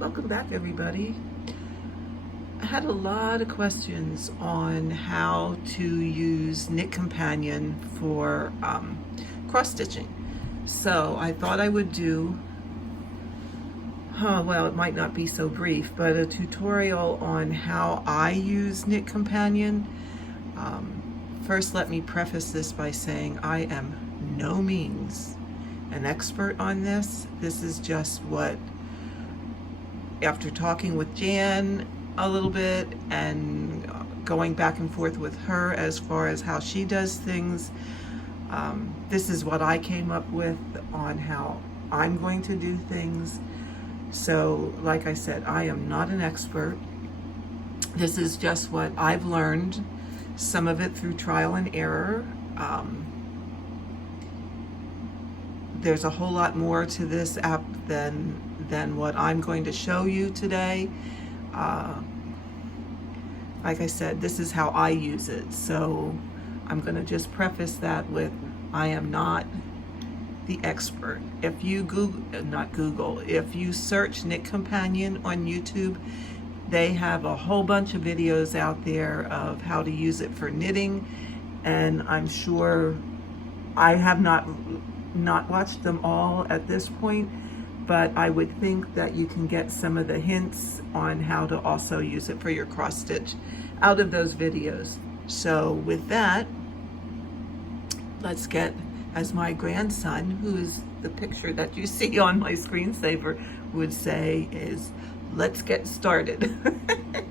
Welcome back, everybody. I had a lot of questions on how to use Knit Companion for cross stitching. So I thought I would do, well, it might not be so brief, but a tutorial on how I use Knit Companion. First, let me preface this by saying I am no means an expert on this. This is just what, after talking with Jan a little bit and going back and forth with her as far as how she does things, this is what I came up with on how I'm going to do things. So, like I said, I am not an expert. This is just what I've learned, some of it through trial and error. There's a whole lot more to this app than what I'm going to show you today. Like I said, this is how I use it. So I'm going to just preface that with, I am not the expert. If you if you search Knit Companion on YouTube, they have a whole bunch of videos out there of how to use it for knitting. And I'm sure I have not watched them all at this point, but I would think that you can get some of the hints on how to also use it for your cross stitch out of those videos. So with that, let's get, as my grandson, who is the picture that you see on my screensaver would say, is let's get started.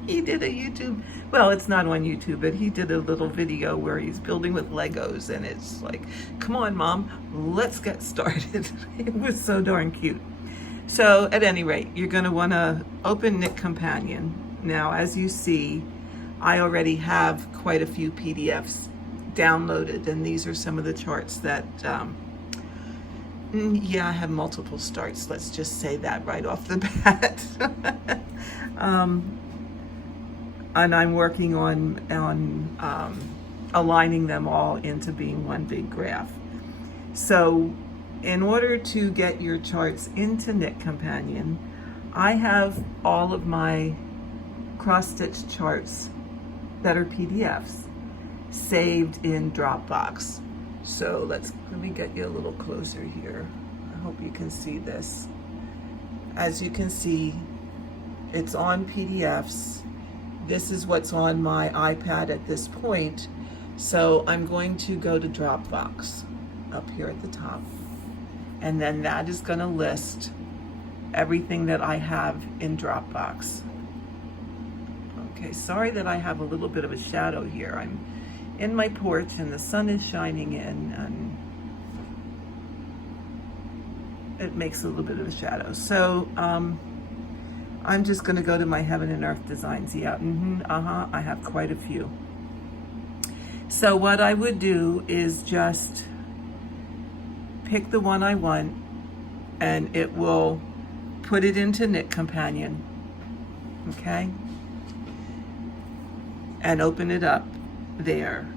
He did a YouTube, well, it's not on YouTube, but he did a little video where he's building with Legos, and it's like, come on, Mom, let's get started. It was so darn cute. So at any rate, you're going to want to open Knit Companion. Now, as you see, I already have quite a few PDFs downloaded, and these are some of the charts that, yeah, I have multiple starts. Let's just say that right off the bat. And I'm working on aligning them all into being one big graph. So in order to get your charts into Knit Companion, I have all of my cross-stitch charts that are PDFs saved in Dropbox. So let me get you a little closer here. I hope you can see this. As you can see, it's on PDFs. This is what's on my iPad at this point. So I'm going to go to Dropbox up here at the top. And then that is going to list everything that I have in Dropbox. Okay, sorry that I have a little bit of a shadow here. I'm in my porch and the sun is shining in, and it makes a little bit of a shadow. So I'm just going to go to my Heaven and Earth designs. Yeah, I have quite a few. So what I would do is just pick the one I want, and it will put it into Knit Companion, okay? And open it up there.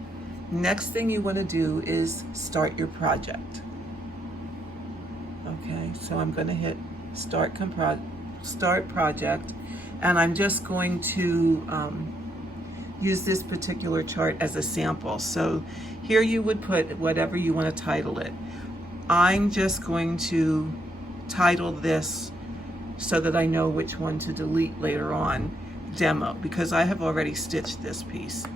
Next thing you want to do is start your project. Okay, so I'm going to hit start project, and I'm just going to use this particular chart as a sample. So here you would put whatever you want to title it. I'm just going to title this so that I know which one to delete later on, demo, because I have already stitched this piece.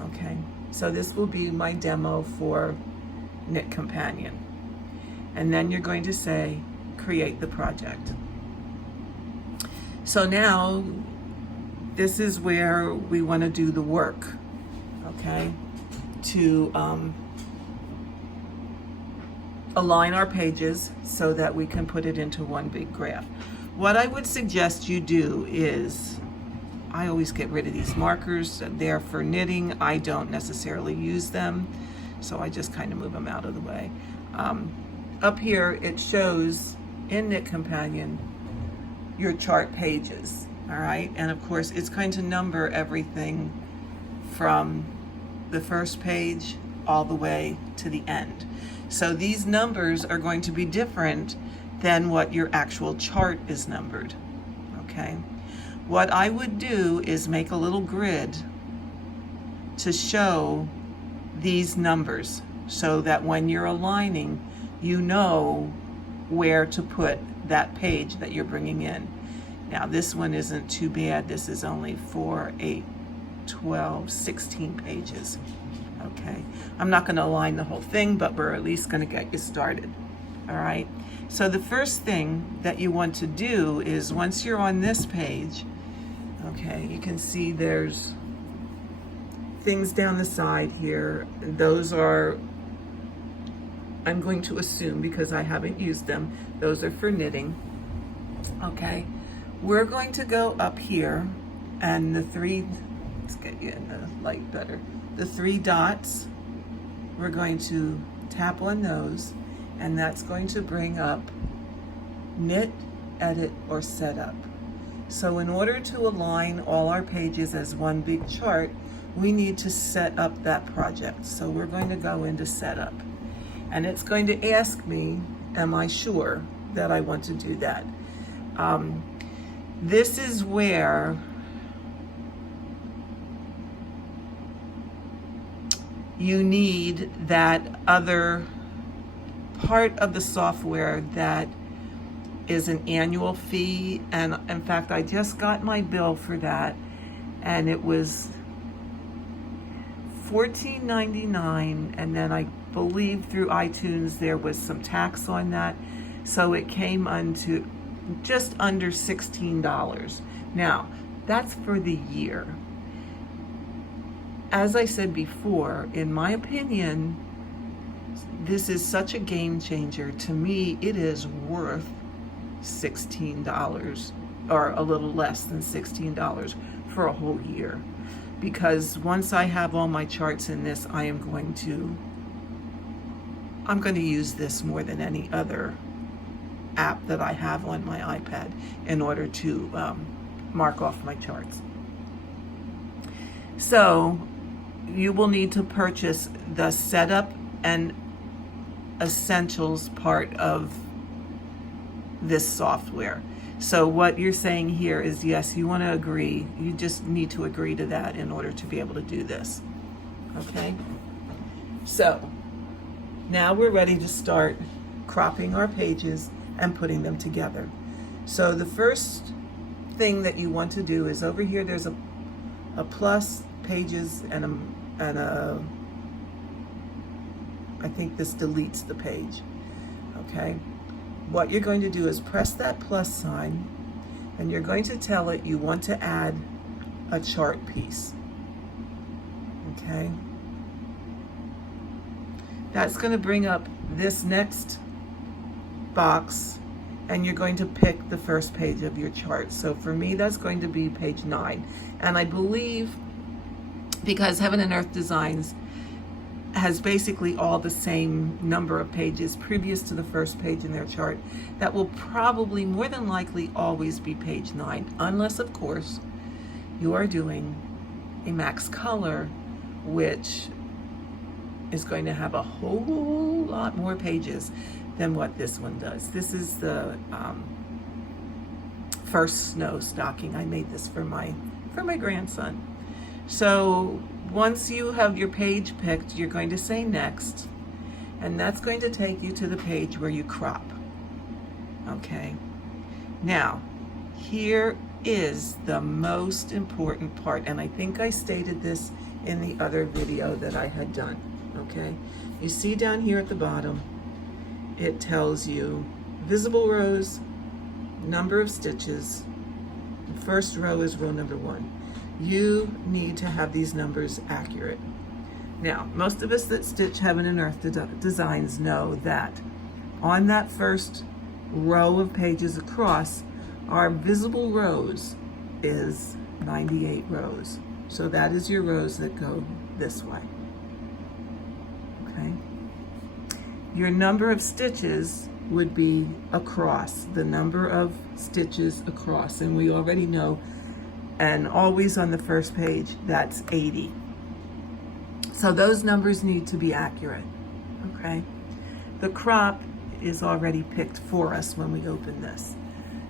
Okay, so this will be my demo for Knit Companion. And then you're going to say, create the project. So now, this is where we want to do the work, okay, to align our pages so that we can put it into one big graph. What I would suggest you do is, I always get rid of these markers. They're for knitting. I don't necessarily use them, so I just kind of move them out of the way. Up here, it shows in Knit Companion your chart pages, all right? And of course, it's going to number everything from the first page all the way to the end. So these numbers are going to be different than what your actual chart is numbered, okay? What I would do is make a little grid to show these numbers so that when you're aligning, you know where to put that page that you're bringing in. Now this one isn't too bad. This is only 4, 8, 12, 16 pages. Okay, I'm not going to align the whole thing, but we're at least going to get you started. All right, so the first thing that you want to do is, once you're on this page, okay, you can see there's things down the side here. Those are, I'm going to assume, because I haven't used them, those are for knitting. Okay, we're going to go up here, and the three, let's get you in the light better. The 3 dots, we're going to tap on those, and that's going to bring up knit, edit, or setup. So in order to align all our pages as one big chart, we need to set up that project. So we're going to go into setup, and it's going to ask me, am I sure that I want to do that? This is where you need that other part of the software that is an annual fee. And in fact, I just got my bill for that, and it was $14.99, and then I believe through iTunes there was some tax on that, so it came unto just under $16. Now that's for the year. As I said before, in my opinion, this is such a game changer. To me, it is worth $16, or a little less than $16 for a whole year. Because once I have all my charts in this, I'm going to use this more than any other app that I have on my iPad in order to mark off my charts. So you will need to purchase the setup and essentials part of this software. So what you're saying here is, yes, you want to agree. You just need to agree to that in order to be able to do this. Okay? So now we're ready to start cropping our pages and putting them together. So the first thing that you want to do is, over here there's a plus, pages, and a I think this deletes the page. Okay? What you're going to do is press that plus sign, and you're going to tell it you want to add a chart piece. Okay? That's going to bring up this next box, and you're going to pick the first page of your chart. So for me, that's going to be page 9. And I believe, because Heaven and Earth Designs has basically all the same number of pages previous to the first page in their chart, that will probably, more than likely, always be page 9, unless of course you are doing a max color, which is going to have a whole lot more pages than what this one does. This is the first snow stocking. I made this for my grandson. So once you have your page picked, you're going to say next, and that's going to take you to the page where you crop. Okay, now here is the most important part, and I think I stated this in the other video that I had done. Okay, you see down here at the bottom, it tells you visible rows, number of stitches. The first row is row number 1. You need to have these numbers accurate. Now, most of us that stitch Heaven and Earth Designs know that on that first row of pages across, our visible rows is 98 rows. So that is your rows that go this way. Okay? Your number of stitches would be across, the number of stitches across, and we already know, and always on the first page, that's 80. So those numbers need to be accurate, okay? The crop is already picked for us when we open this.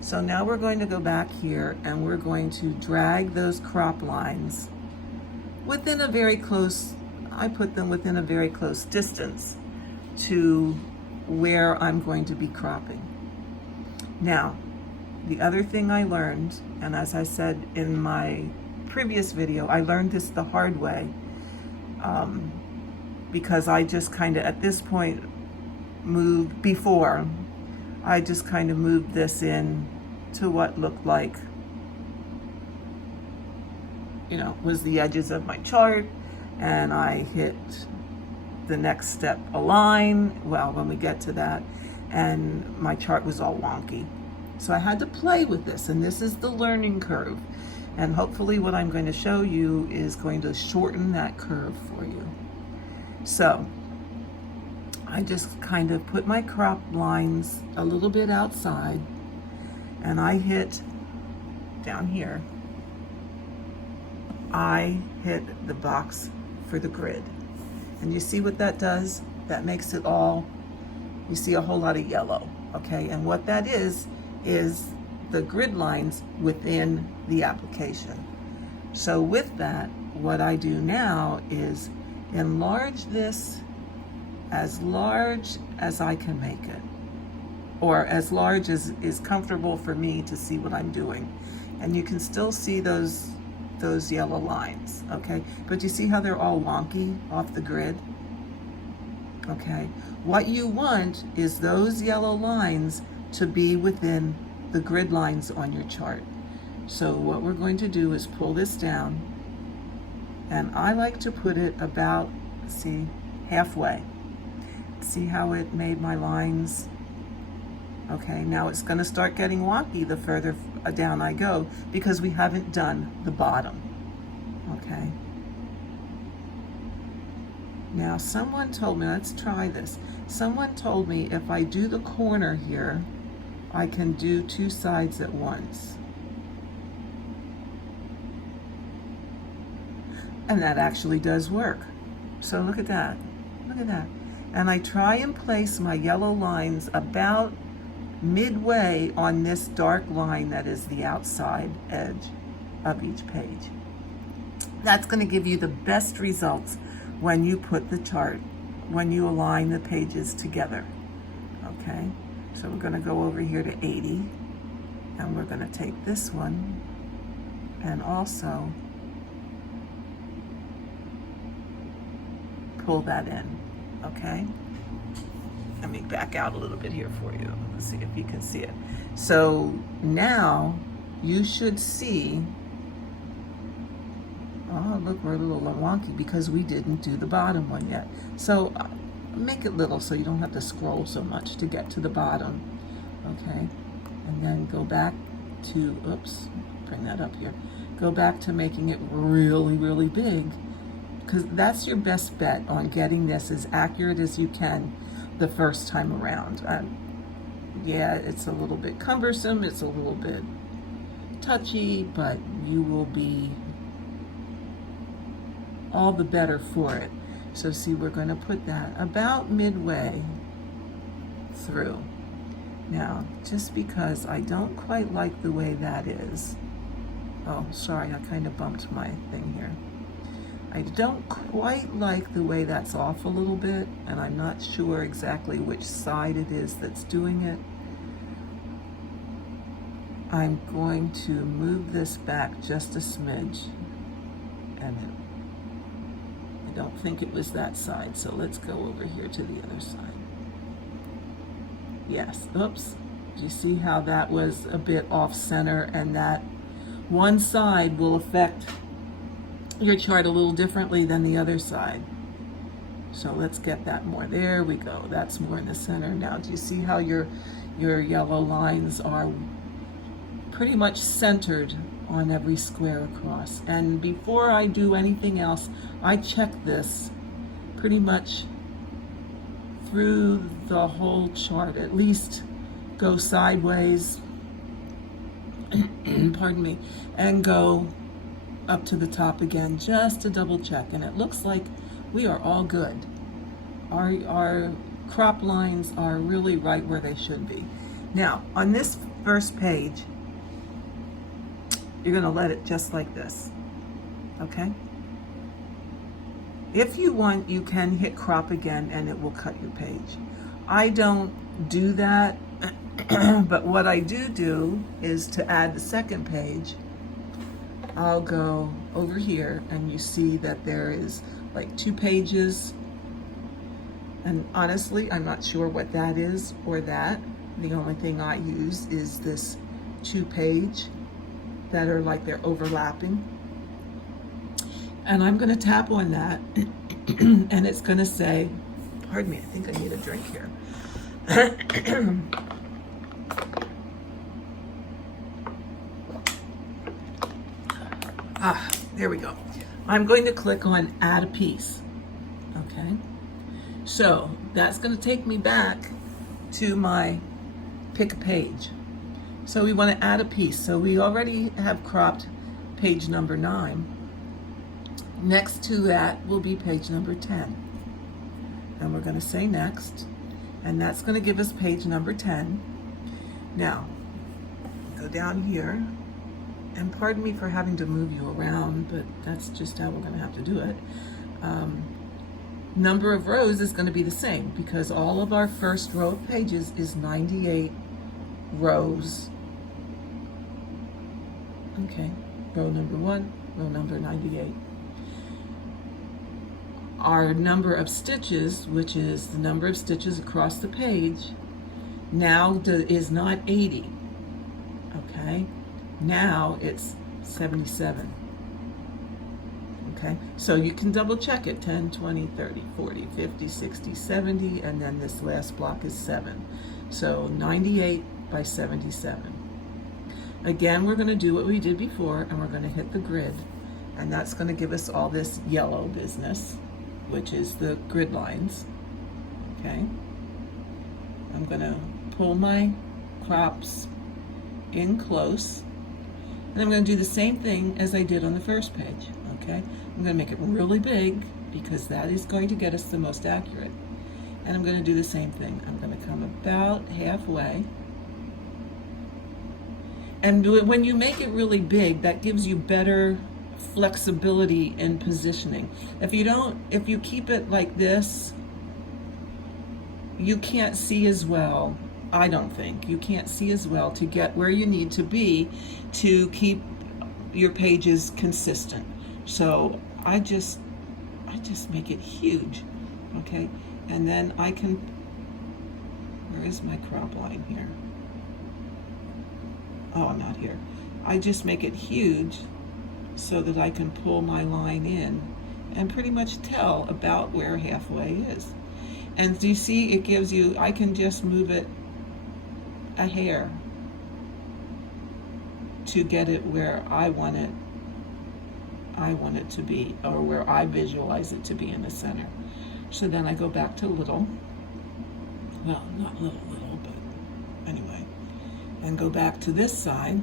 So now we're going to go back here and we're going to drag those crop lines within a very close, I put them within a very close distance to where I'm going to be cropping. Now, the other thing I learned, and as I said in my previous video, I learned this the hard way, because I just kind of, at this point, I just kind of moved this in to what looked like, you know, was the edges of my chart, and I hit the next step align, well, when we get to that, and my chart was all wonky. So I had to play with this, and this is the learning curve. And hopefully what I'm going to show you is going to shorten that curve for you. So I just kind of put my crop lines a little bit outside, and I hit down here, I hit the box for the grid. And you see what that does? That makes it all, you see a whole lot of yellow, okay? And what that is the grid lines within the application. So with that, what I do now is enlarge this as large as I can make it, or as large as is comfortable for me to see what I'm doing. And you can still see those yellow lines, okay? But you see how they're all wonky off the grid? Okay, what you want is those yellow lines to be within the grid lines on your chart. So what we're going to do is pull this down, and I like to put it about, see, halfway. See how it made my lines? Okay, now it's going to start getting wonky the further down I go, because we haven't done the bottom. Okay. Now someone told me, let's try this. Someone told me if I do the corner here, I can do two sides at once. And that actually does work. So look at that, look at that. And I try and place my yellow lines about midway on this dark line that is the outside edge of each page. That's going to give you the best results when you put the chart, when you align the pages together. Okay, so we're going to go over here to 80, and we're going to take this one and also pull that in. Okay, let me back out a little bit here for you. Let's see if you can see it. So now you should see, oh look, we're a little wonky because we didn't do the bottom one yet. So make it little so you don't have to scroll so much to get to the bottom. Okay, and then go back to, oops, bring that up here. Go back to making it really, really big, because that's your best bet on getting this as accurate as you can the first time around. Yeah, it's a little bit cumbersome, it's a little bit touchy, but you will be all the better for it. So see, we're going to put that about midway through. Now, just because I don't quite like the way that is, oh, sorry, I kind of bumped my thing here. I don't quite like the way that's off a little bit, and I'm not sure exactly which side it is that's doing it. I'm going to move this back just a smidge, and I don't think it was that side, so let's go over here to the other side. Yes, oops. Do you see how that was a bit off center, and that one side will affect your chart a little differently than the other side. So let's get that more. There we go. That's more in the center. Now, do you see how your yellow lines are pretty much centered on every square across? And before I do anything else, I check this pretty much through the whole chart, at least go sideways, pardon me, and go up to the top again, just to double check. And it looks like we are all good. Our crop lines are really right where they should be. Now, on this first page, you're going to let it just like this, okay? If you want, you can hit crop again and it will cut your page. I don't do that, but what I do is to add the second page, I'll go over here and you see that there is like 2 pages. And honestly, I'm not sure what that is or that. The only thing I use is this 2 page that are like they're overlapping. And I'm going to tap on that and it's going to say, pardon me, I think I need a drink here. There we go. I'm going to click on add a piece. Okay. So that's going to take me back to my pick a page. So we want to add a piece. So we already have cropped page number 9. Next to that will be page number 10. And we're going to say next. And that's going to give us page number 10. Now, go down here. And pardon me for having to move you around, but that's just how we're going to have to do it. Number of rows is going to be the same because all of our first row of pages is 98 rows. Okay, row number 1, row number 98. Our number of stitches, which is the number of stitches across the page, now is not 80. Okay, now it's 77. Okay, so you can double check it, 10, 20, 30, 40, 50, 60, 70, and then this last block is 7. So 98 by 77. Again, we're going to do what we did before, and we're going to hit the grid, and that's going to give us all this yellow business, which is the grid lines. Okay, I'm going to pull my crops in close, and I'm going to do the same thing as I did on the first page. Okay, I'm going to make it really big because that is going to get us the most accurate. And I'm going to do the same thing. I'm going to come about halfway. And when you make it really big, that gives you better flexibility in positioning. If you keep it like this, you can't see as well. I don't think you can't see as well to get where you need to be to keep your pages consistent. So I just make it huge, okay? And then I can, where is my crop line here? Oh, not here. I just make it huge so that I can pull my line in and pretty much tell about where halfway is. And do you see, it gives you, I can just move it a hair to get it where I want it to be, or where I visualize it to be in the center. So then I go back to little, well, not little, but anyway, and go back to this side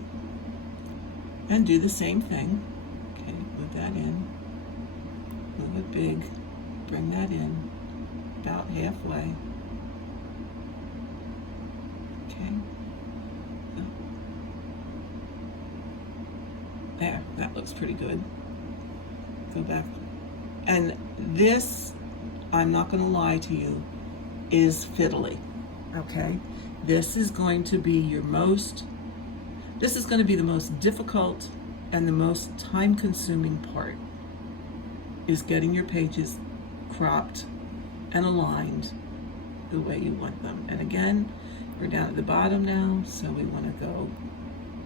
and do the same thing. Okay, move that in, move it big, bring that in about halfway. Okay. There, that looks pretty good. Go back. And this, I'm not going to lie to you, is fiddly. Okay? This is going to be this is going to be the most difficult and the most time-consuming part, is getting your pages cropped and aligned the way you want them. And again, we're down at the bottom now, so we want to go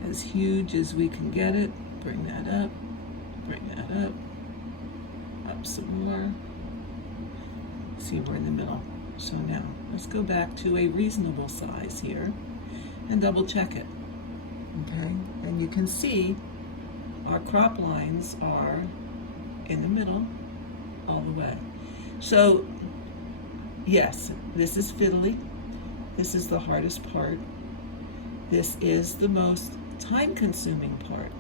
as huge as we can get it. Bring that up, up some more. See, we're in the middle. So now, let's go back to a reasonable size here and double check it. Okay, and you can see our crop lines are in the middle all the way. So, yes, this is fiddly. This is the hardest part. This is the most time-consuming part.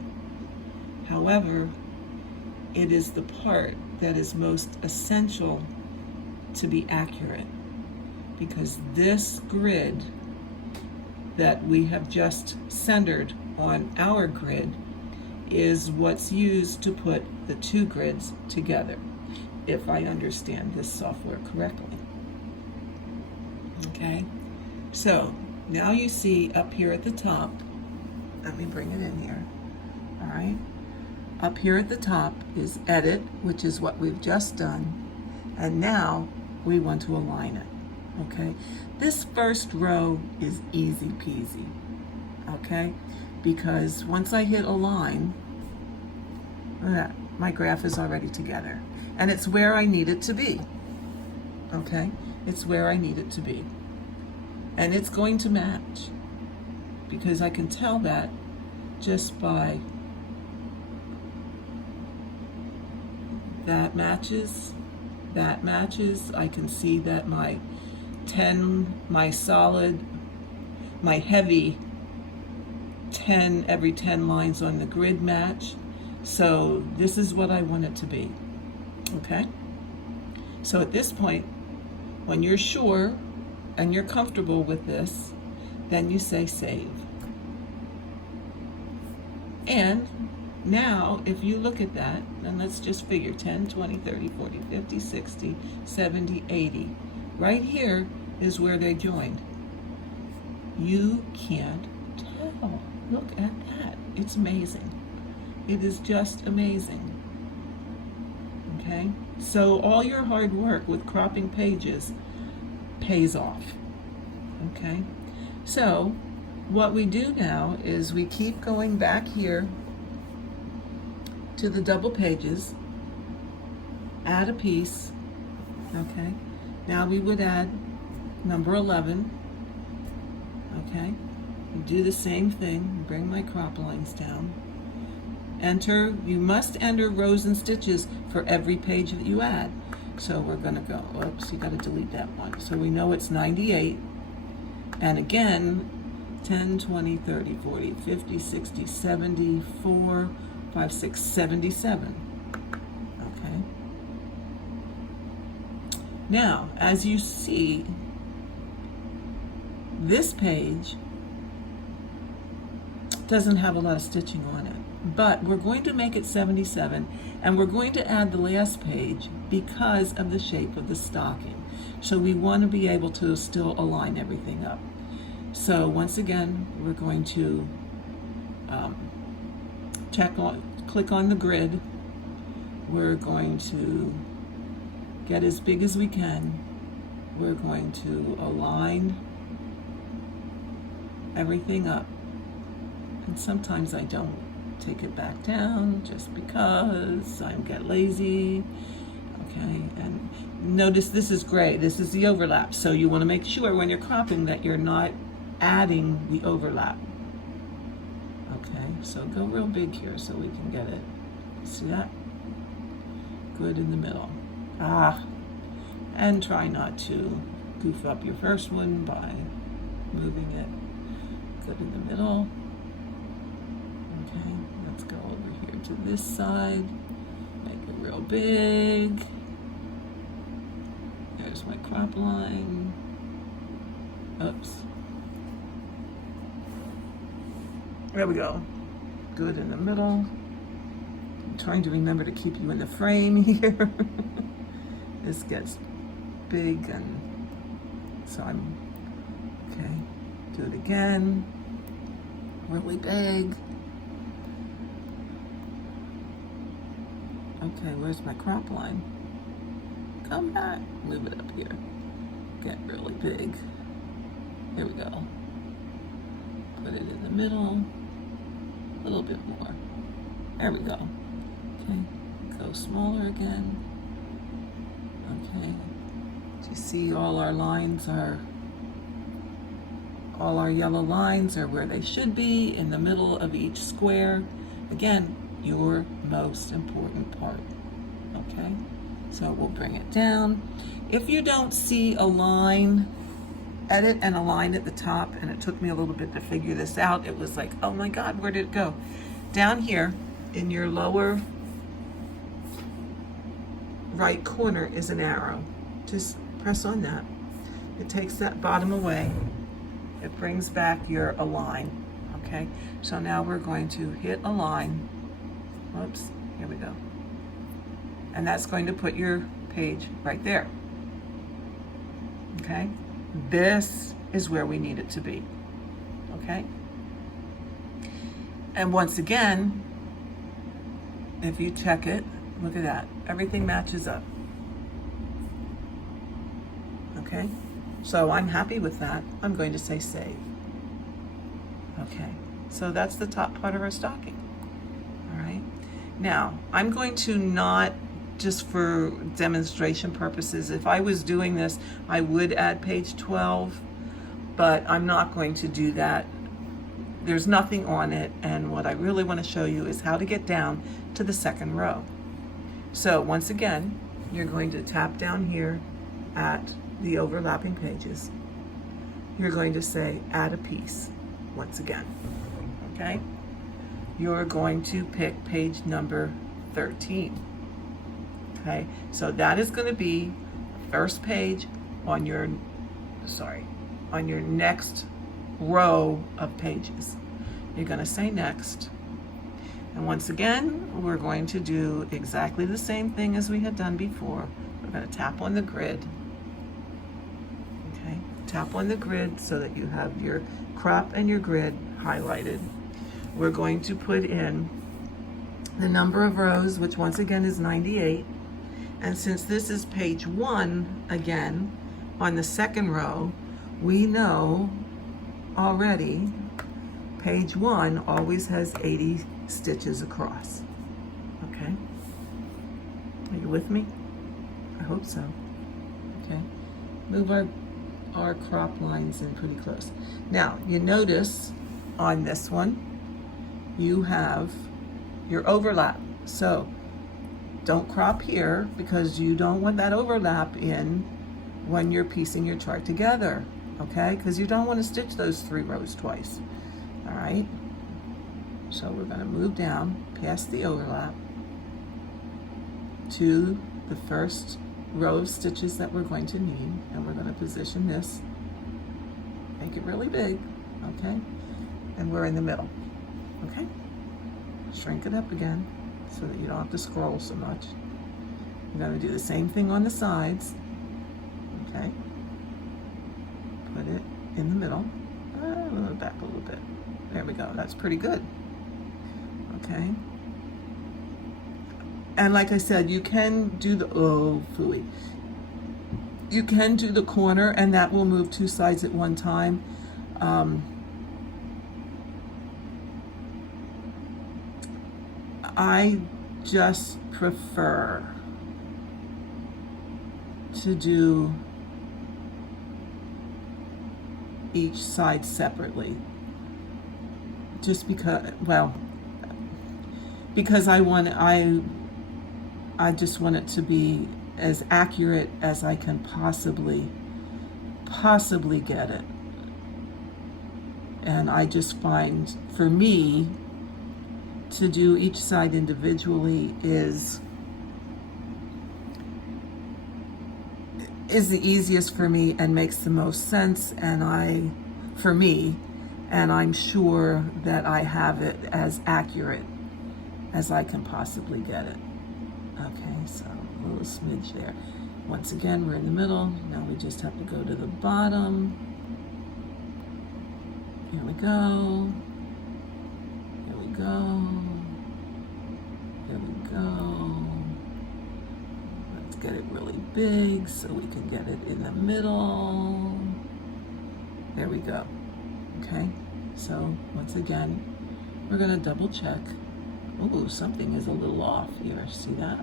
However, it is the part that is most essential to be accurate, because this grid that we have just centered on our grid is what's used to put the two grids together, if I understand this software correctly. Okay, so now you see up here at the top, let me bring it in here, all right? Up here at the top is edit, which is what we've just done, and now we want to align it, okay? This first row is easy peasy, okay? Because once I hit align, look at that, my graph is already together. And it's where I need it to be, okay? It's where I need it to be. And it's going to match, because I can tell that just by that matches. I can see that my heavy 10, every 10 lines on the grid match. So this is what I want it to be, okay? So at this point, when you're sure and you're comfortable with this, then you say save. And now, if you look at that, and let's just figure 10, 20, 30, 40, 50, 60, 70, 80. Right here is where they joined. You can't tell. Look at that. It's amazing. It is just amazing. Okay? So all your hard work with cropping pages pays off. Okay? So what we do now is we keep going back here to the double pages, add a piece, okay? Now we would add number 11, okay? We do the same thing, bring my crop lines down. Enter, you must enter rows and stitches for every page that you add. So we're gonna go, oops, you gotta delete that one. So we know it's 98, and again, 10, 20, 30, 40, 50, 60, 74, 5, 6, 77. Okay. Now, as you see, this page doesn't have a lot of stitching on it, but we're going to make it 77, and we're going to add the last page because of the shape of the stocking. So we want to be able to still align everything up. So once again, we're going to click on the grid. We're going to get as big as we can. We're going to align everything up. And sometimes I don't take it back down just because I get lazy. Okay, and notice this is gray. This is the overlap. So you want to make sure when you're cropping that you're not adding the overlap. Okay, so go real big here so we can get it. See that? Good in the middle. And try not to goof up your first one by moving it. Good in the middle. Okay, let's go over here to this side. Make it real big. There's my crop line. Oops. There we go. Good in the middle. I'm trying to remember to keep you in the frame here. This gets big, and so I'm, okay, do it again. Really big. Okay, where's my crop line? Come back. Move it up here. Get really big. Here we go. Put it in the middle. A little bit more. There we go. Okay, go smaller again. Okay, do you see all our lines are, all our yellow lines are where they should be, in the middle of each square. Again, your most important part. Okay, so we'll bring it down. If you don't see a line, edit and align at the top, and it took me a little bit to figure this out. It was like, oh my God, where did it go? Down here in your lower right corner is an arrow. Just press on that. It takes that bottom away. it brings back your align. Okay, so now we're going to hit align. Whoops, here we go. And that's going to put your page right there. Okay, this is where we need it to be. Okay, and once again, if you check it, look at that, everything matches up. Okay, so I'm happy with that. I'm going to say save. Okay, so that's the top part of our stocking. All right, now I'm going to not, just for demonstration purposes, if I was doing this, I would add page 12, but I'm not going to do that. There's nothing on it, and what I really want to show you is how to get down to the second row. So once again, you're going to tap down here at the overlapping pages. You're going to say add a piece once again. Okay, you're going to pick page number 13. Okay, so that is going to be the first page on your, on your next row of pages. You're going to say next. And once again, we're going to do exactly the same thing as we had done before. We're going to tap on the grid. Okay, tap on the grid so that you have your crop and your grid highlighted. We're going to put in the number of rows, which once again is 98. And since this is page 1, again, on the second row, we know already page 1 always has 80 stitches across. Okay? Are you with me? I hope so. Okay? Move our crop lines in pretty close. Now, you notice on this one, you have your overlap. So, don't crop here because you don't want that overlap in when you're piecing your chart together, okay? Because you don't want to stitch those 3 rows twice, all right? So we're going to move down past the overlap to the first row of stitches that we're going to need, and we're going to position this, make it really big, okay? And we're in the middle, okay? Shrink it up again, so that you don't have to scroll so much. I'm going to do the same thing on the sides. Okay. Put it in the middle. Back a little bit. There we go. That's pretty good. Okay. And like I said, you can do the, you can do the corner, and that will move 2 sides at one time. I just prefer to do each side separately, just because, well, because I just want it to be as accurate as I can possibly get it. And I just find, for me, to do each side individually is the easiest for me and makes the most sense, and for me, and I'm sure that I have it as accurate as I can possibly get it. Okay, so a little smidge there. Once again, we're in the middle. Now we just have to go to the bottom. Here we go. Here we go. Here we go. Let's get it really big so we can get it in the middle. There we go. Okay, so once again, we're going to double check. Oh, something is a little off here. See that?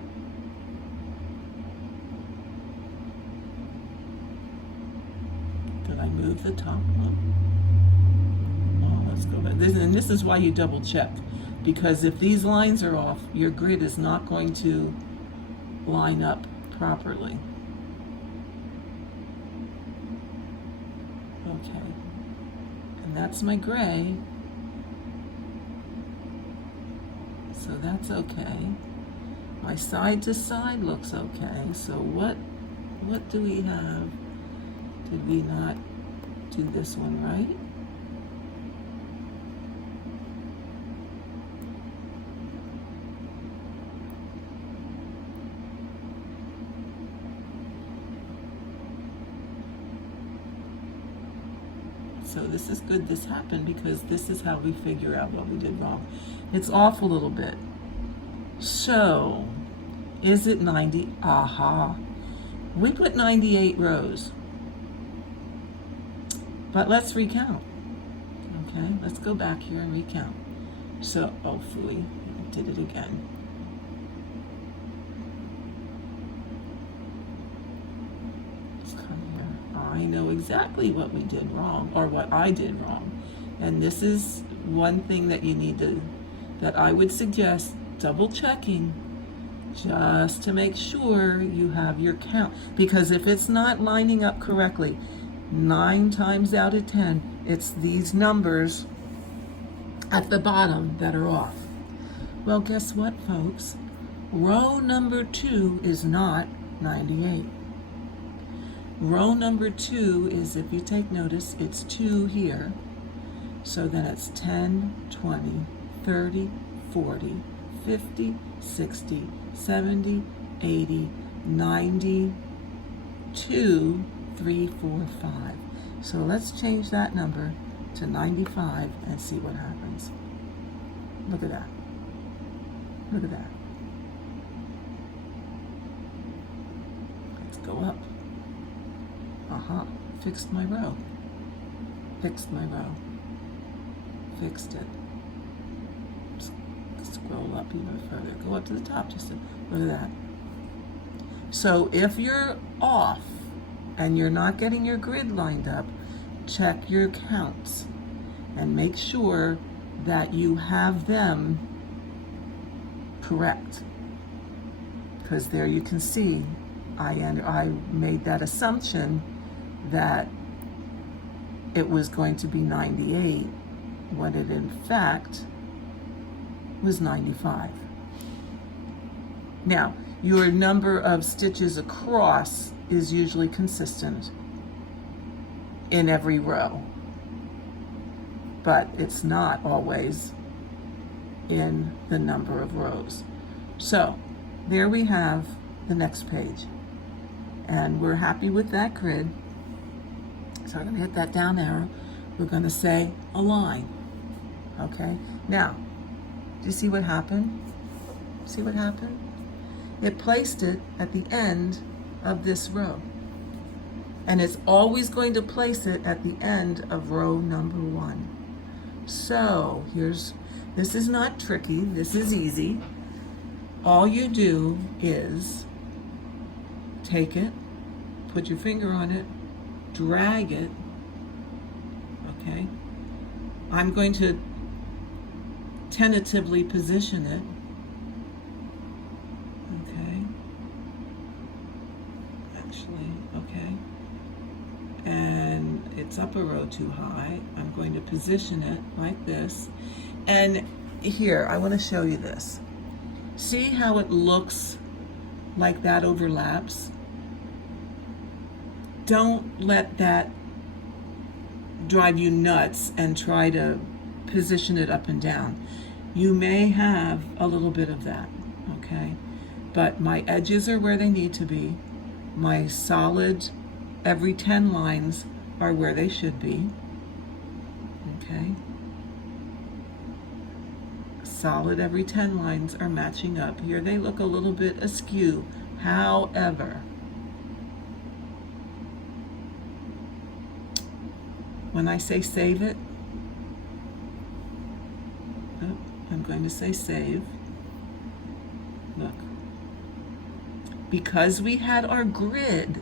Did I move the top one? Oh, let's go back. And this is why you double check, because if these lines are off, your grid is not going to line up properly. Okay, and that's my gray, so that's okay. My side to side looks okay. So what do we have? Did we not do this one right? So this is good this happened, because this is how we figure out what we did wrong. It's off a little bit. So, is it 90? Aha. We put 98 rows. But let's recount. Okay, let's go back here and recount. So, oh phooey, I did it again. Let's come here. I know exactly what we did wrong, or what I did wrong. And this is one thing that you need to, that I would suggest double checking, just to make sure you have your count. Because if it's not lining up correctly, 9 times out of 10, it's these numbers at the bottom that are off. Well, guess what, folks? Row number 2 is not 98. Row number 2 is, if you take notice, it's 2 here. So then it's 10, 20, 30, 40, 50, 60, 70, 80, 90, 2, 3, 4, 5. So let's change that number to 95 and see what happens. Look at that. Look at that. Let's go up. Fixed my row. Fixed my row. Fixed it. Scroll up even further. Go up to the top just to look at that. So if you're off and you're not getting your grid lined up, check your counts and make sure that you have them correct. Because there you can see I made that assumption that it was going to be 98 when it in fact was 95. Now, your number of stitches across is usually consistent in every row, but it's not always in the number of rows. So there we have the next page, and we're happy with that grid. So I'm going to hit that down arrow. We're going to say align. Okay, now do you see what happened? See what happened? It placed it at the end of this row. And it's always going to place it at the end of row number 1. So this is not tricky, this is easy. All you do is take it, put your finger on it, drag it, okay? I'm going to tentatively position it, okay? Actually, okay. And it's up a row too high. I'm going to position it like this. And here, I want to show you this. See how it looks like that overlaps? Don't let that drive you nuts and try to position it up and down. You may have a little bit of that, okay? But my edges are where they need to be. My solid every 10 lines are where they should be, okay? Solid every 10 lines are matching up. Here they look a little bit askew. However, when I say save it, I'm going to say save. Look. Because we had our grid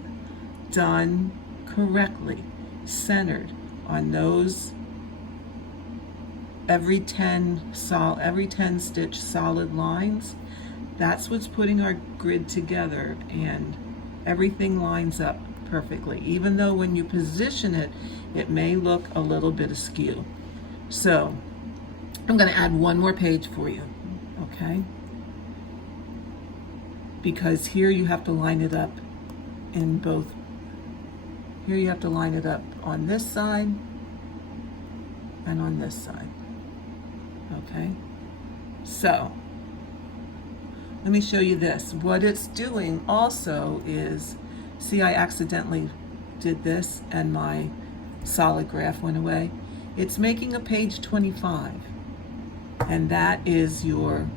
done correctly, centered on those every 10 stitch solid lines, that's what's putting our grid together, and everything lines up perfectly. Even though when you position it, it may look a little bit askew. So I'm going to add one more page for you, okay? Because here you have to line it up in both. Here you have to line it up on this side and on this side, okay? So let me show you this. What it's doing also is, see, I accidentally did this and my solid graph went away. It's making a page 25, and that is your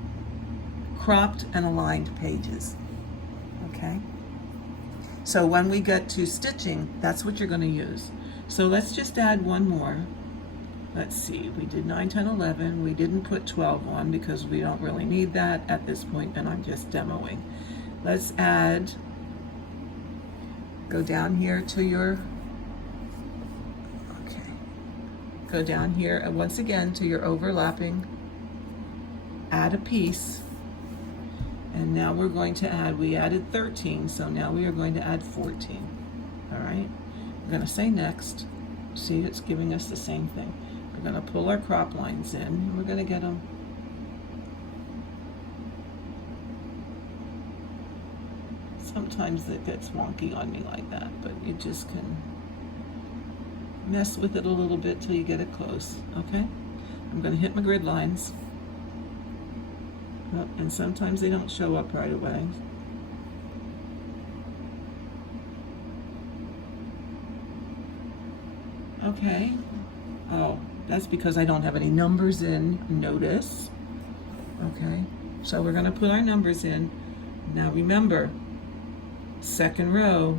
cropped and aligned pages. Okay? So when we get to stitching, that's what you're going to use. So let's just add one more. Let's see, we did 9, 10, 11. We didn't put 12 on because we don't really need that at this point, and I'm just demoing. Let's add, go down here to your, okay, go down here once again to your overlapping, add a piece, and now we're going to add, we added 13, so now we are going to add 14. All right, we're going to say next. See, it's giving us the same thing. We're going to pull our crop lines in, and we're going to get them sometimes it gets wonky on me like that, but you just can mess with it a little bit till you get it close. Okay, I'm going to hit my grid lines. Oh, and sometimes they don't show up right away. Okay. Oh, that's because I don't have any numbers in. Notice. Okay. So we're going to put our numbers in. Now remember, second row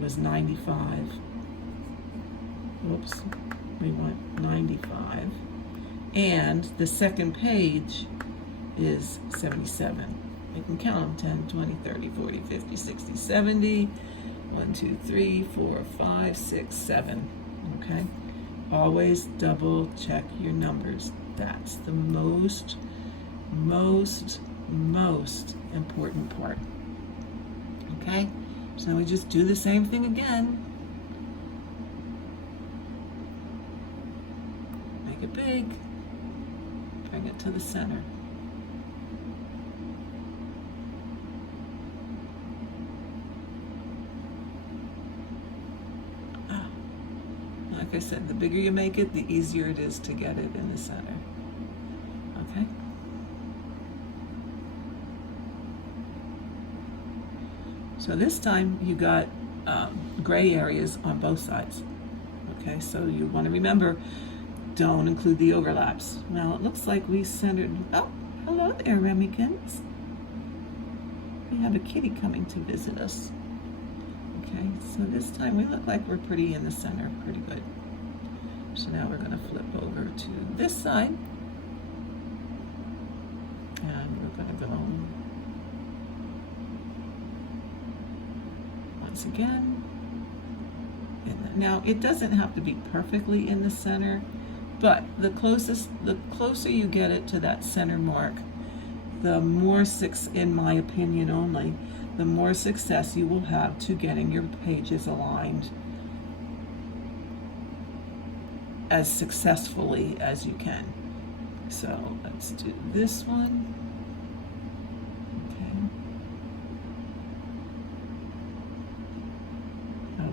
was 95. Whoops. We want 95. And the second page is 77. You can count them: 10, 20, 30, 40, 50, 60, 70. 1, 2, 3, 4, 5, 6, 7. Okay? Always double check your numbers. That's the most important part. Okay? So we just do the same thing again. Make it big. Bring it to the center. Like I said, the bigger you make it, the easier it is to get it in the center. Okay? So this time you got gray areas on both sides. Okay, so you want to remember, don't include the overlaps. Now it looks like we centered, oh, hello there, Remykins. We have a kitty coming to visit us. Okay, so this time we look like we're pretty in the center, pretty good. So now we're going to flip over to this side, and we're going to go once again. And then, now it doesn't have to be perfectly in the center, but the closer you get it to that center mark, the more in my opinion only, the more success you will have to getting your pages aligned as successfully as you can. So let's do this one. Okay.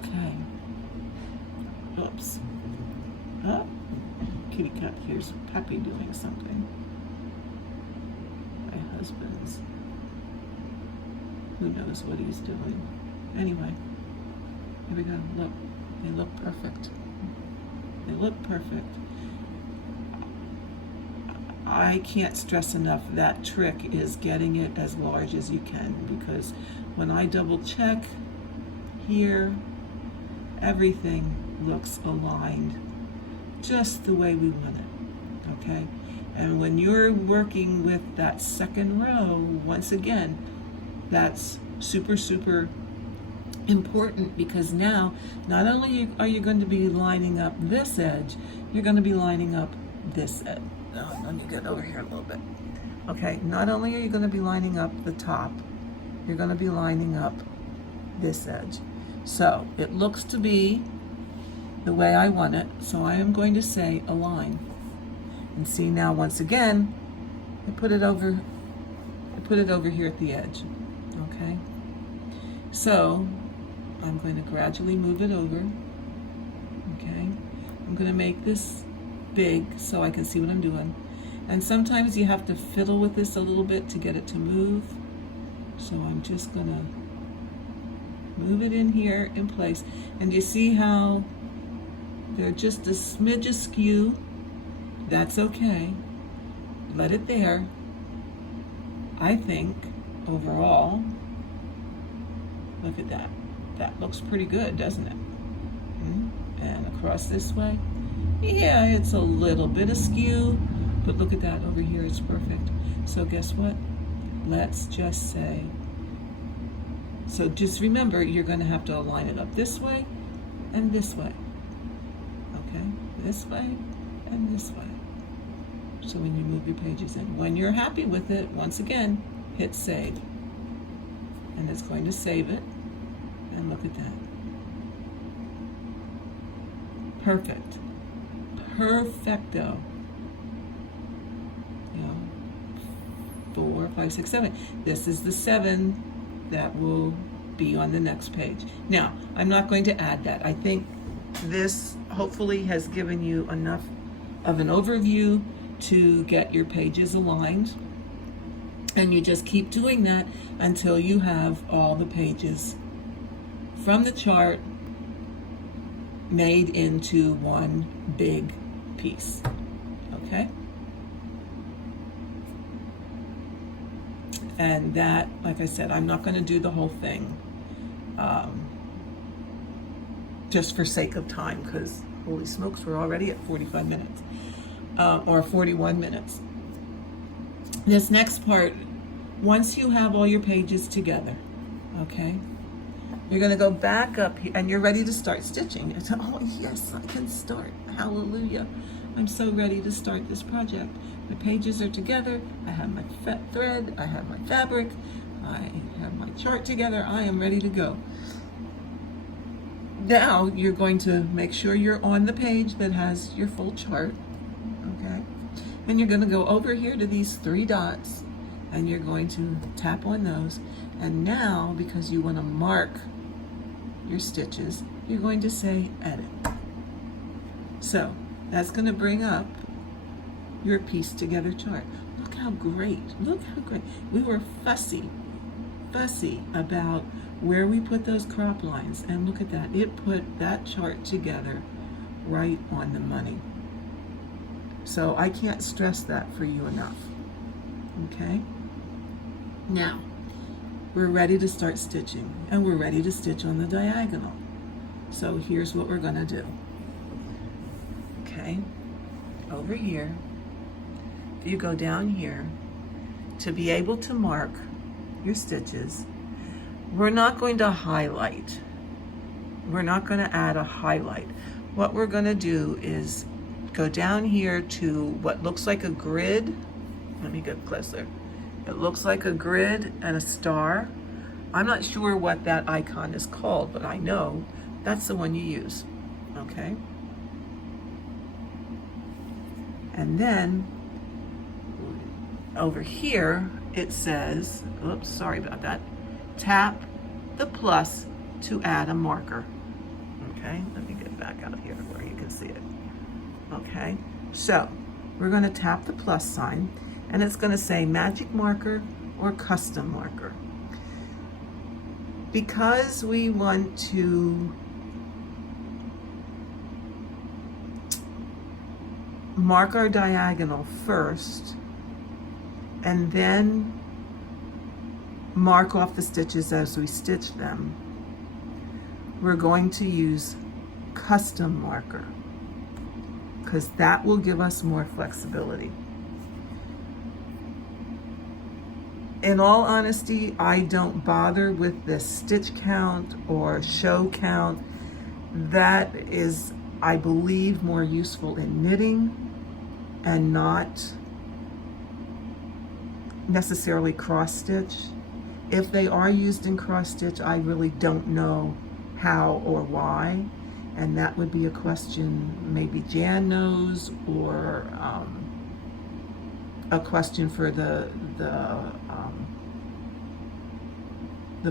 Okay. Oops. Oh, kitty cat here's Peppy doing something. My husband's. Who knows what he's doing. Anyway, here we go. Look, they look perfect. They look perfect. I can't stress enough, that trick is getting it as large as you can, because when I double check here, everything looks aligned just the way we want it. Okay? And when you're working with that second row, once again, that's super important, because now not only are you going to be lining up this edge, you're going to be lining up this edge. Oh, let me get over here a little bit. Okay, not only are you going to be lining up the top, you're going to be lining up this edge. So it looks to be the way I want it, so I am going to say align. And see, now once again, I put it over here at the edge. Okay, so I'm going to gradually move it over. Okay, I'm going to make this big so I can see what I'm doing. And sometimes you have to fiddle with this a little bit to get it to move. So I'm just going to move it in here in place. And you see how They're just a smidge askew. That's okay. Let it there. I think overall, look at that. That looks pretty good, doesn't it? And across this way, yeah, it's a little bit askew, but look at that over here, it's perfect. So guess what? Let's just say, so just remember, you're going to have to align it up this way and this way. Okay, this way and this way. So when you move your pages in, when you're happy with it, once again, hit save. And it's going to save it. And look at that. Perfect. Perfecto. 4, 5, 6, 7. This is the 7 that will be on the next page. Now, I'm not going to add that. I think this hopefully has given you enough of an overview to get your pages aligned. And you just keep doing that until you have all the pages from the chart made into one big piece. Okay? And that, like I said, I'm not going to do the whole thing just for sake of time, because holy smokes, we're already at 45 minutes or 41 minutes. This next part, once you have all your pages together, okay, you're going to go back up here and you're ready to start stitching. It's, oh yes, I can start. Hallelujah. I'm so ready to start this project. My pages are together. I have my thread. I have my fabric. I have my chart together. I am ready to go. Now you're going to make sure you're on the page that has your full chart. Okay. And you're going to go over here to these 3 dots and you're going to tap on those. And now, because you want to mark your stitches, you're going to say edit. So that's going to bring up your piece together chart. Look how great, look how great. We were fussy about where we put those crop lines, and look at that. It put that chart together right on the money. So I can't stress that for you enough. Okay? Now, we're ready to start stitching, and we're ready to stitch on the diagonal. So here's what we're gonna do. Okay, over here, if you go down here, to be able to mark your stitches, we're not going to highlight. We're not gonna add a highlight. What we're gonna do is go down here to what looks like a grid. Let me get closer. It looks like a grid and a star. I'm not sure what that icon is called, but I know that's the one you use, okay? And then over here, it says, oops, sorry about that, tap the plus to add a marker. Okay, let me get back out here where you can see it. Okay, so we're gonna tap the plus sign, and it's gonna say magic marker or custom marker. Because we want to mark our diagonal first and then mark off the stitches as we stitch them, we're going to use custom marker because that will give us more flexibility. In all honesty, I don't bother with this stitch count or show count. That is, I believe, more useful in knitting and not necessarily cross stitch. If they are used in cross stitch, I really don't know how or why, and that would be a question maybe Jan knows, or a question for the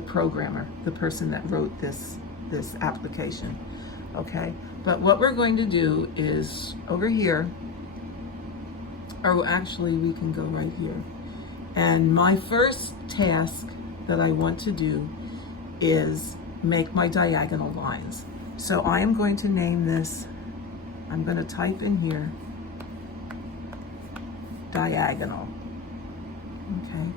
programmer, the person that wrote this application. Okay, but what we're going to do is over here, or actually we can go right here, and my first task that I want to do is make my diagonal lines. So I am going to name this I'm going to type in here diagonal. Okay.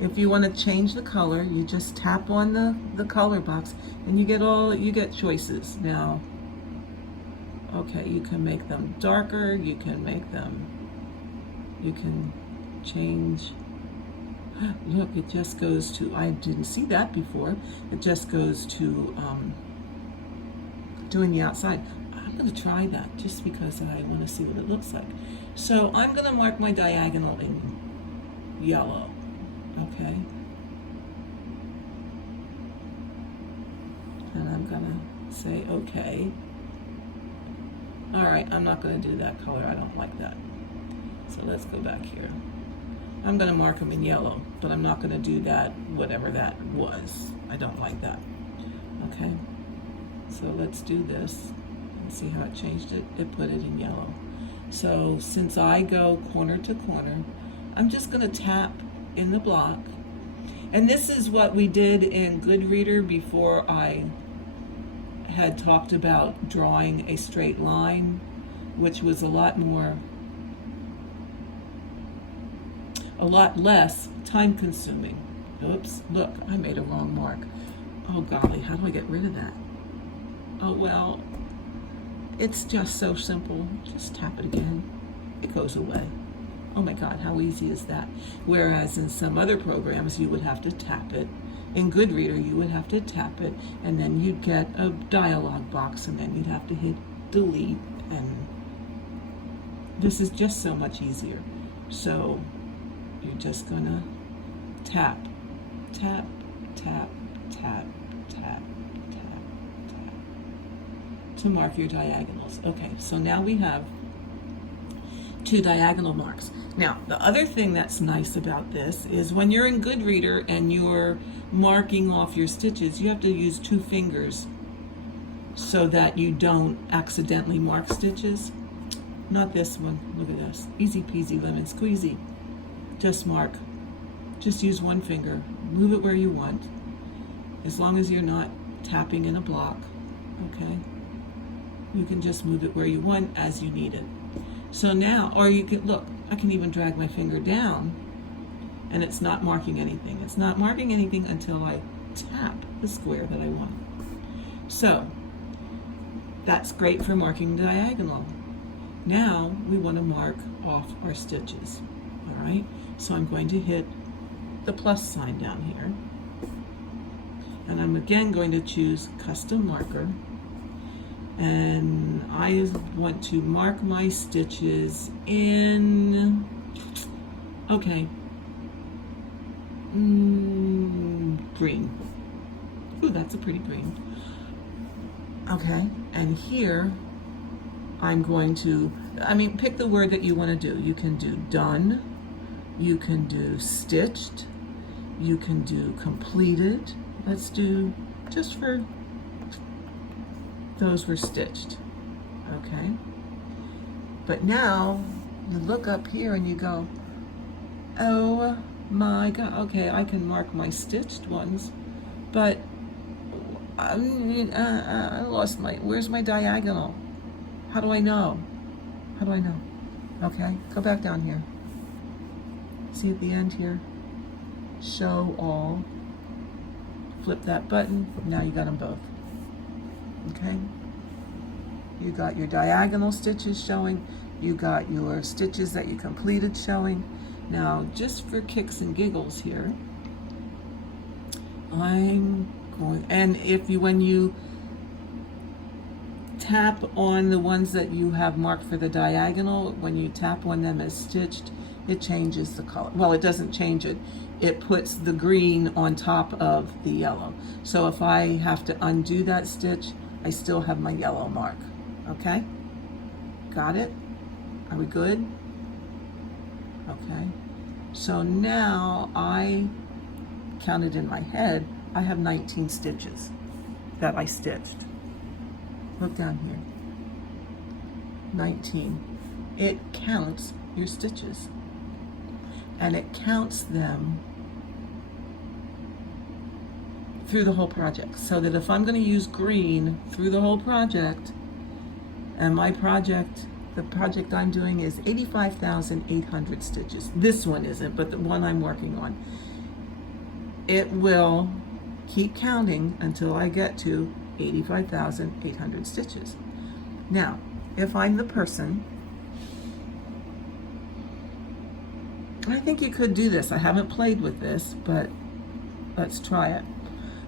If you want to change the color, you just tap on the color box and you get choices. Now, okay, you can make them darker, you can change. Look, it just goes to, I didn't see that before. It just goes to doing the outside. I'm going to try that just because I want to see what it looks like. So I'm going to mark my diagonal in yellow. Okay. And I'm going to say okay. All right, I'm not going to do that color. I don't like that. So let's go back here. I'm going to mark them in yellow, but I'm not going to do that, whatever that was. I don't like that. Okay, so let's do this and see how it changed it. It put it in yellow. So since I go corner to corner, I'm just going to tap in the block. And this is what we did in Goodreader before I had talked about drawing a straight line, which was a lot less time consuming. Oops, look, I made a wrong mark. Oh golly, how do I get rid of that? Oh well, it's just so simple. Just tap it again. It goes away. Oh my God, how easy is that? Whereas in some other programs, you would have to tap it. In Goodreader, you would have to tap it, and then you'd get a dialog box, and then you'd have to hit delete, and this is just so much easier. So you're just gonna tap, tap, tap, tap, tap, tap, tap to mark your diagonals. Okay, so now we have 2 diagonal marks. Now, the other thing that's nice about this is when you're in Goodreader and you're marking off your stitches, you have to use 2 fingers so that you don't accidentally mark stitches. Not this one. Look at this. Easy peasy lemon squeezy. Just mark. Just use 1 finger. Move it where you want, as long as you're not tapping in a block. Okay? You can just move it where you want as you need it. So now, or you can, look, I can even drag my finger down and it's not marking anything. It's not marking anything until I tap the square that I want. So that's great for marking diagonal. Now we want to mark off our stitches. All right, so I'm going to hit the plus sign down here. And I'm again going to choose custom marker. And I want to mark my stitches in, okay, green. Ooh, that's a pretty green. Okay, and here I'm going to, pick the word that you want to do. You can do done, you can do stitched, you can do completed. Let's do, just for, those were stitched, okay? But now you look up here and you go, oh my God, okay, I can mark my stitched ones, but I lost where's my diagonal? How do I know? How do I know? Okay, go back down here. See at the end here, show all, flip that button, now you got them both. Okay, you got your diagonal stitches showing, you got your stitches that you completed showing. Now, just for kicks and giggles here, I'm going, and when you tap on the ones that you have marked for the diagonal, when you tap on them as stitched, it changes the color. Well, it doesn't change it. It puts the green on top of the yellow. So if I have to undo that stitch, I still have my yellow mark. Okay? Got it? Are we good? Okay. So now I counted in my head, I have 19 stitches that I stitched. Look down here. 19. It counts your stitches. And it counts them through the whole project. So that if I'm going to use green through the whole project, And my project, the project I'm doing is 85,800 stitches. This one isn't, but the one I'm working on. It will keep counting until I get to 85,800 stitches. Now, if I'm the person, I think you could do this. I haven't played with this, but let's try it.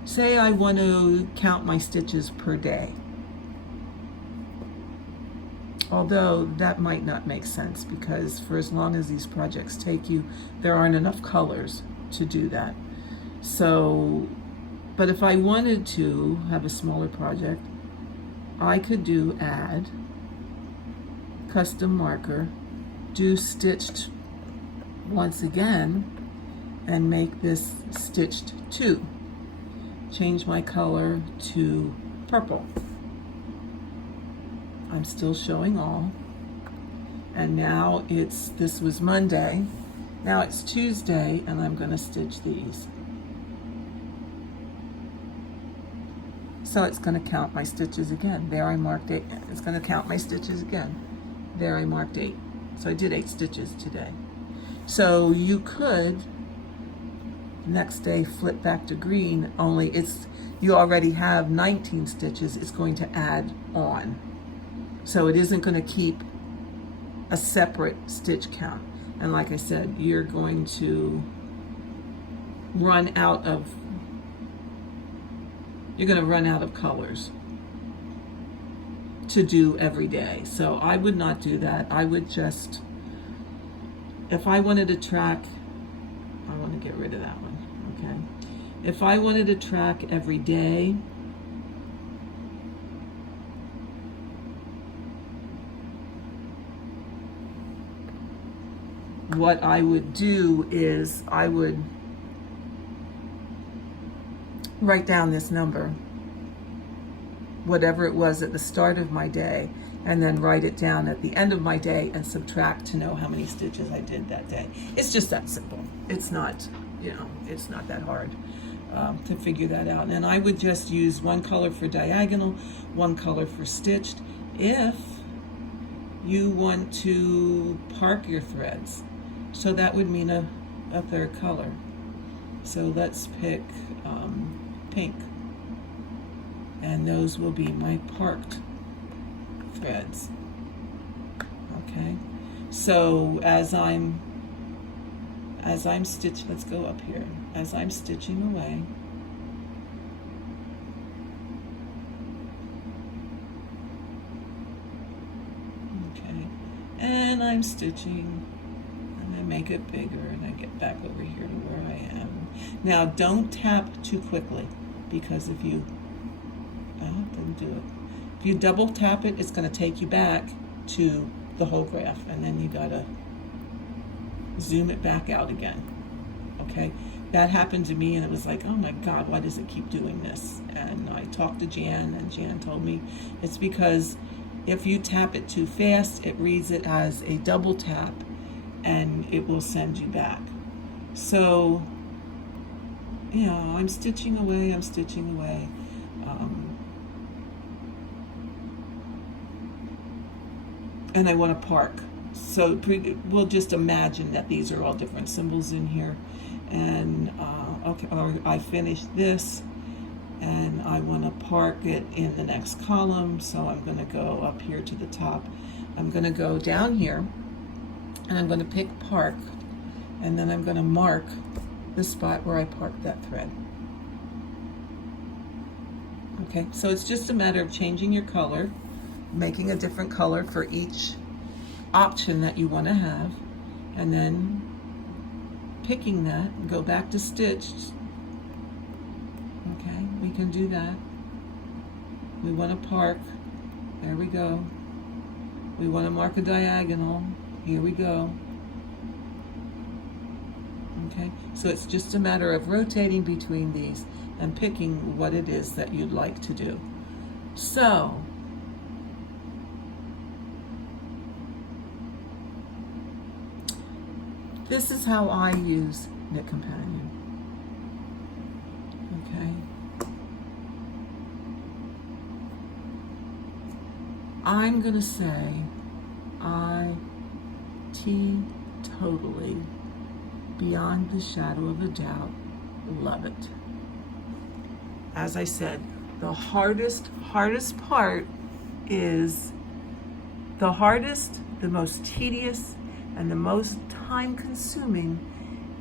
Say I want to count my stitches per day. Although that might not make sense, because for as long as these projects take you, there aren't enough colors to do that. So, but if I wanted to have a smaller project, I could do add, custom marker, do stitched once again, and make this stitched 2. Change my color to purple. I'm still showing all. And now this was Monday. Now it's Tuesday, and I'm going to stitch these. So it's going to count my stitches again. There I marked 8. It's going to count my stitches again. There I marked 8. So I did 8 stitches today. So you could next day flip back to green, only you already have 19 stitches. It's going to add on. So it isn't going to keep a separate stitch count. And like I said, you're going to run out of colors to do every day. So I would not do that. I would just, if I wanted to track, I want to get rid of that one, okay? If I wanted to track every day, what I would do is I would write down this number, whatever it was at the start of my day, and then write it down at the end of my day and subtract to know how many stitches I did that day. It's just that simple. It's not, it's not that hard to figure that out. And I would just use one color for diagonal, one color for stitched. If you want to park your threads, so that would mean a third color. So let's pick pink, and those will be my parked threads. Okay, so as I'm stitching, let's go up here. As I'm stitching away, okay, and I'm stitching, and I make it bigger, and I get back over here to where I am. Now, don't tap too quickly, because if you didn't do it. If you double tap it, it's going to take you back to the whole graph, and then you got to zoom it back out again. Okay, that happened to me, and it was like, oh my God, why does it keep doing this? And I talked to Jan, and Jan told me it's because if you tap it too fast, it reads it as a double tap, and it will send you back. So, I'm stitching away, and I want to park. So we'll just imagine that these are all different symbols in here. And okay, or I finished this, and I want to park it in the next column. So I'm going to go up here to the top. I'm going to go down here, and I'm going to pick park, and then I'm going to mark the spot where I parked that thread. Okay, so it's just a matter of changing your color, making a different color for each option that you want to have, and then picking that and go back to stitched. Okay, we can do that. We want to park. There we go. We want to mark a diagonal. Here we go. Okay, so it's just a matter of rotating between these and picking what it is that you'd like to do. So, this is how I use Knit Companion. Okay. I'm gonna say I totally, beyond the shadow of a doubt, love it. As I said, the hardest part is the hardest, the most tedious, and the most time consuming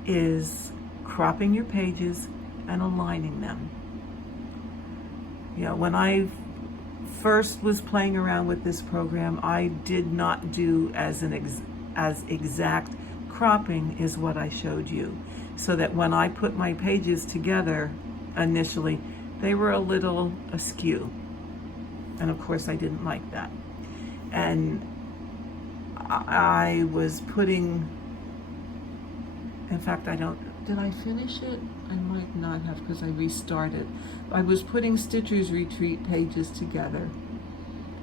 is cropping your pages and aligning them. You know, when I first was playing around with this program, I did not do as exact cropping as what I showed you, so that when I put my pages together initially, they were a little askew. And of course I didn't like that. And I was putting, in fact, did I finish it? I might not have, because I restarted. I was putting Stitcher's Retreat pages together,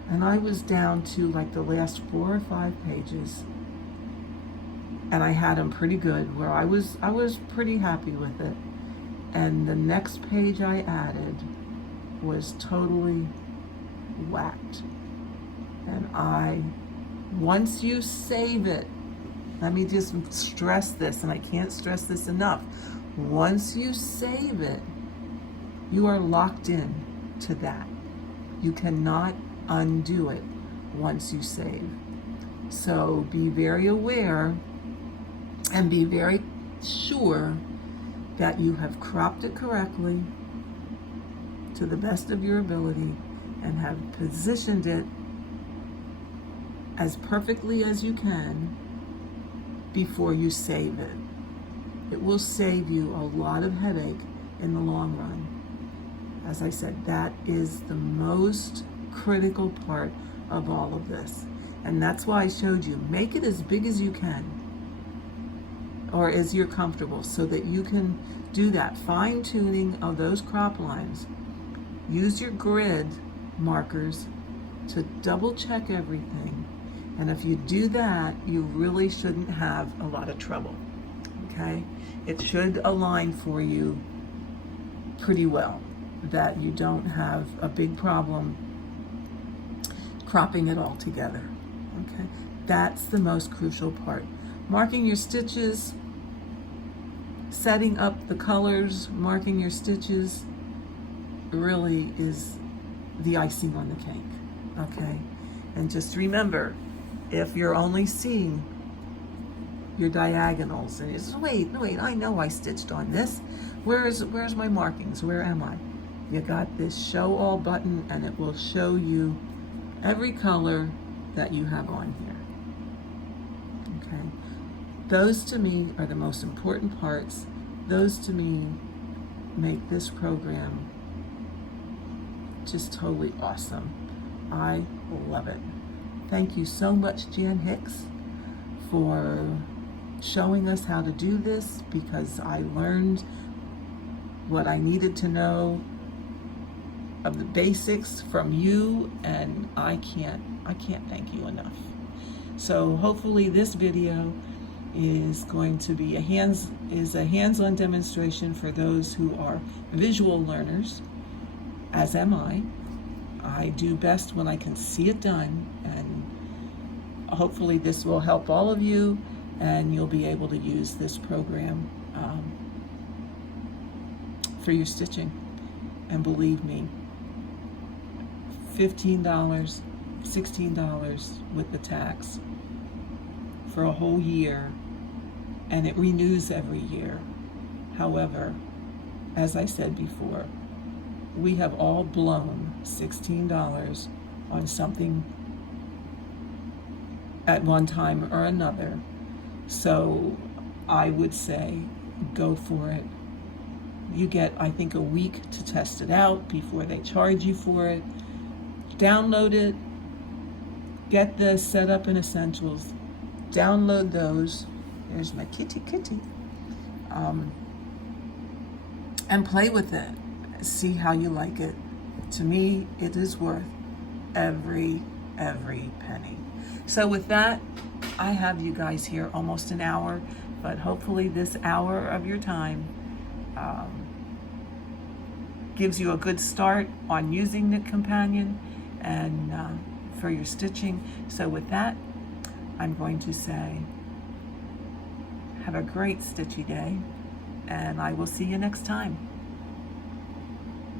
and I was down to like the last 4 or 5 pages, and I had them pretty good, where I was pretty happy with it. And the next page I added was totally whacked. And once you save it, let me just stress this, and I can't stress this enough. Once you save it, you are locked in to that. You cannot undo it once you save. So be very aware and be very sure that you have cropped it correctly to the best of your ability and have positioned it as perfectly as you can before you save it. It will save you a lot of headache in the long run. As I said, that is the most critical part of all of this. And that's why I showed you, make it as big as you can, or as you're comfortable, so that you can do that fine tuning of those crop lines. Use your grid markers to double check everything. And if you do that, you really shouldn't have a lot of trouble, okay? It should align for you pretty well, that you don't have a big problem cropping it all together, okay? That's the most crucial part. Marking your stitches, setting up the colors, marking your stitches really is the icing on the cake, okay? And just remember, if you're only seeing your diagonals and it's, wait, I know I stitched on this. Where's my markings? Where am I? You got this show all button, and it will show you every color that you have on here. Okay. Those to me are the most important parts. Those to me make this program just totally awesome. I love it. Thank you so much, Jan Hicks, for showing us how to do this, because I learned what I needed to know of the basics from you, and I can't thank you enough. So hopefully this video is going to be a hands-on demonstration for those who are visual learners, as am I. I do best when I can see it done, and hopefully this will help all of you, and you'll be able to use this program for your stitching. And believe me, $15, $16 with the tax for a whole year, and it renews every year. However, as I said before, we have all blown $16 on something at one time or another. So I would say go for it. You get, I think, a week to test it out before they charge you for it. Download it, get the setup and essentials, download those. There's my kitty, and play with it. See how you like it. To me, it is worth every penny. So with that, I have you guys here almost an hour, but hopefully this hour of your time gives you a good start on using Knit Companion, and for your stitching. So with that, I'm going to say, have a great stitchy day, and I will see you next time.